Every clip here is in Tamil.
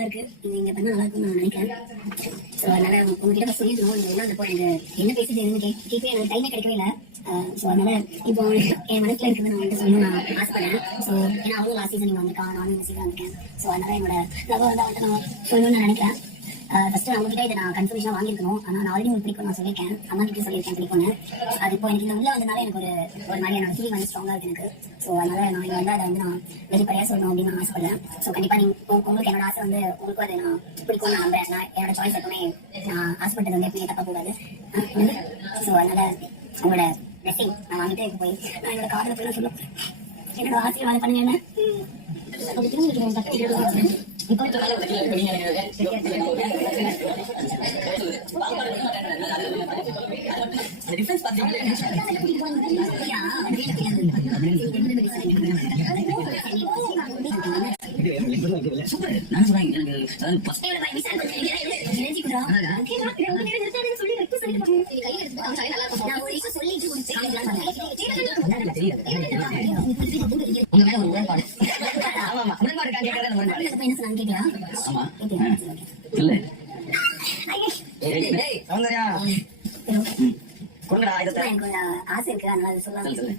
தான் இருக்கு. இது இங்க பண்ணா நல்லா இருக்கும்னு நான் நினைக்கிறேன். ஸோ அதனால உங்ககிட்ட சொல்லிடணும். இது என்ன அந்த எனக்கு என்ன பேசிட்டு இருந்து கேட்கவே எனக்கு டைமே கிடைக்கவே இல்லை. ஸோ அதனால இப்போ என் மனசுல இருக்கிறது நான் வந்து சொல்லணும்னு நான் ஆசைப்படுறேன். ஸோ ஏன்னா அவங்களும் லாஸ்ட் சீசன் நீங்க வந்திருக்கான், நானும் இந்த சீசன் வந்திருக்கேன். ஸோ அதனால என்னோட லவ் வந்து அவன்கிட்ட நான் சொல்லணும்னு நான் நினைக்கிறேன். ஃபர்ஸ்ட் அவங்ககிட்ட இதை நான் கன்ஃபர்மேஷன் வாங்கியிருக்கணும். ஆனால் நான் ஆல்ரெடி உங்களுக்கு பிடிக்கும் நான் சொல்லியிருக்கேன், அம்மா கிட்டே சொல்லியிருக்கேன் பிடிக்கும்னு. அது இப்போ எனக்கு இந்த உள்ள வந்தனால எனக்கு ஒரு மாதிரி என்னோட ஃபீலிங் வந்து ஸ்ட்ராங்காக இருக்கு எனக்கு. ஸோ அதனால நான் இங்கே வந்து அதை வந்து நான் வெளிப்படையாக சொல்லணும் அப்படின்னு நான் ஆசைப்படுறேன். ஸோ கண்டிப்பாக உங்களுக்கு என்னோட ஆசை வந்து உங்களுக்கும் அதை நான் பிடிக்கும்னு நான் நம்புறேன். நான் என்னோட சாய்ஸ் எப்பவுமே நான் ஆசைப்பட்டது வந்து எப்பவுமே தப்ப கூடாது. ஸோ அதனால உங்களோட பிளெஸிங் நான் வாங்கிட்டே இருக்க போய் நான் என்னோட காதலை போய் சொல்ல என்னோட ஆசீர்வாதம் பண்ணுங்க. என்ன இப்போ டிஃபரன்ஸ் பாத்தீங்களா? சூப்பர். நான் சொல்றேன் எனக்கு ஃபர்ஸ்ட் உங்க மேல ஒரு உடன்பாடு. ஆமா உடன்பாடு கேட்கறது முரண்பாடு. ஆமா இல்ல சௌந்தர்யா கொடுங்கடா இதை ஆசை இருக்கு. அதனால சொல்லலாம். சொல்லு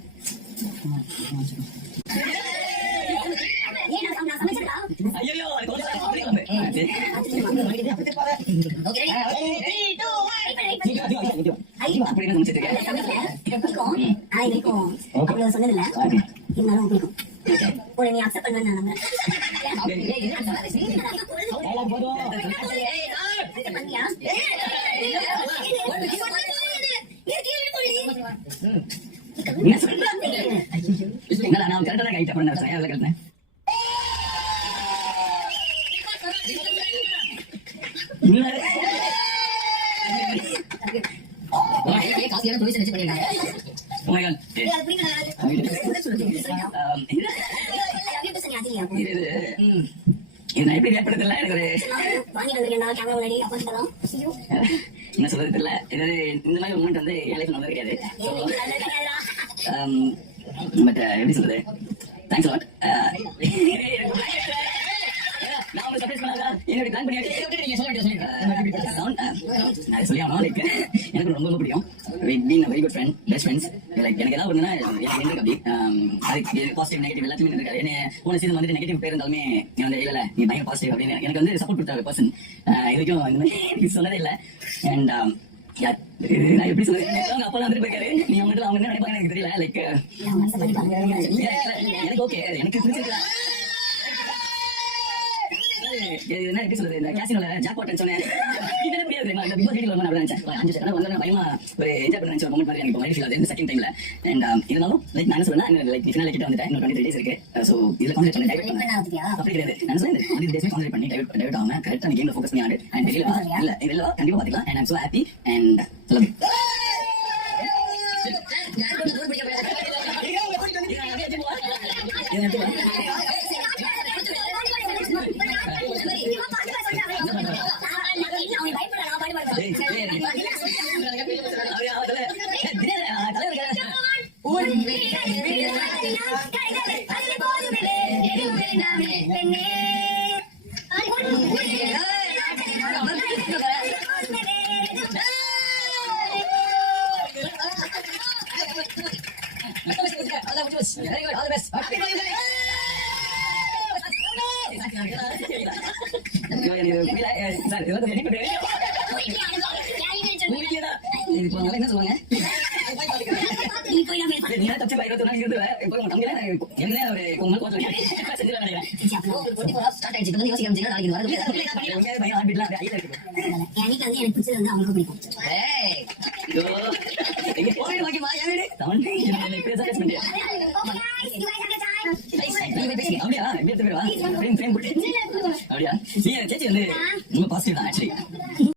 ஐயோ சொன்னதில்ல இருந்தாலும் பிடிக்கும். ஒரு நீ அக்செப்ட் பண்ண நான் நம்புறேன். நான் கரெக்டா தான் கைட்ட பண்ணேன். காசியான தொழில் நினைச்சு பண்ணிருக்காங்க. நான் எப்படி ஏற்படுத்தல எனக்கு ஒரு என்ன சொல்றது தெரியல. இந்த மாதிரி மூமெண்ட் வந்து என் லைஃப்ல வந்தது கிடையாது. பட் எப்படி சொல்றது, தேங்க்ஸ் லாட். நான் உங்களுக்கு சர்ப்ரைஸ் பண்ணாதா என்னோட பிளான் பண்ணி நீங்க சொல்லி ஆகணும். லைக் எனக்கு ரொம்ப பிடிக்கும். Being very good friend, best friends. Like எனக்கு ஏதாவது ஒண்ணுன்னா எனக்கு அப்படி அதுக்கு பாசிட்டிவ் நெகட்டிவ் எல்லாத்தையுமே இருக்காது. என்ன போன சீசன் வந்துட்டு நெகட்டிவ் பேர் இருந்தாலுமே வந்து இல்ல நீ பயங்கர பாசிட்டிவ் அப்படின்னு எனக்கு வந்து சப்போர்ட் கொடுத்த பர்சன் இதுக்கும் இந்த மாதிரி சொன்னதே இல்லை. அண்ட் நான் எப்படி சொல்றேன், அப்பா வந்துட்டு போயிருக்காரு. நீ அவங்க அவங்க என்ன நினைப்பாங்க எனக்கு தெரியல. லைக் எனக்கு ஓகே, எனக்கு பிடிச்சிருக்கா. என்ன எப்படி சொல்றது, இந்த கேசினோல ஜாக்பாட் சொன்னேன். இதெல்லாம் புரியாது. நான் பிக் பாஸ் வீடியோல வந்து நினைச்சேன் 5 செகண்ட் வந்து பயமா ஒரு என்ஜாய் பண்ண நினைச்ச மொமெண்ட் மாதிரி எனக்கு மைண்ட் ஃபீல் ஆகுது இந்த செகண்ட் டைம்ல. அண்ட் இருந்தாலும் லைக் நான் சொல்றேன், லைக் ஃபினால கிட்ட வந்துட்டேன். இன்னும் 23 days இருக்கு. சோ இதுல கான்சென்ட்ரேட் பண்ணி டைவர்ட் பண்ண அப்படி கிடையாது. நான் சொல்றேன் இந்த டேஸ்ல கான்சென்ட்ரேட் பண்ணி டைவர்ட் ஆகாம கரெக்ட்டா அந்த கேம்ல ஃபோக்கஸ் பண்ணி ஆடு. அண்ட் இல்ல கண்டிப்பா பாத்துக்கலாம். And I am so happy and love you. Very good, all the best. என்ன சொல்லுவாங்க அப்படியா? சேச்சி வந்து ரொம்ப பாசிட்டிவ் தான் ஆக்சுவலி.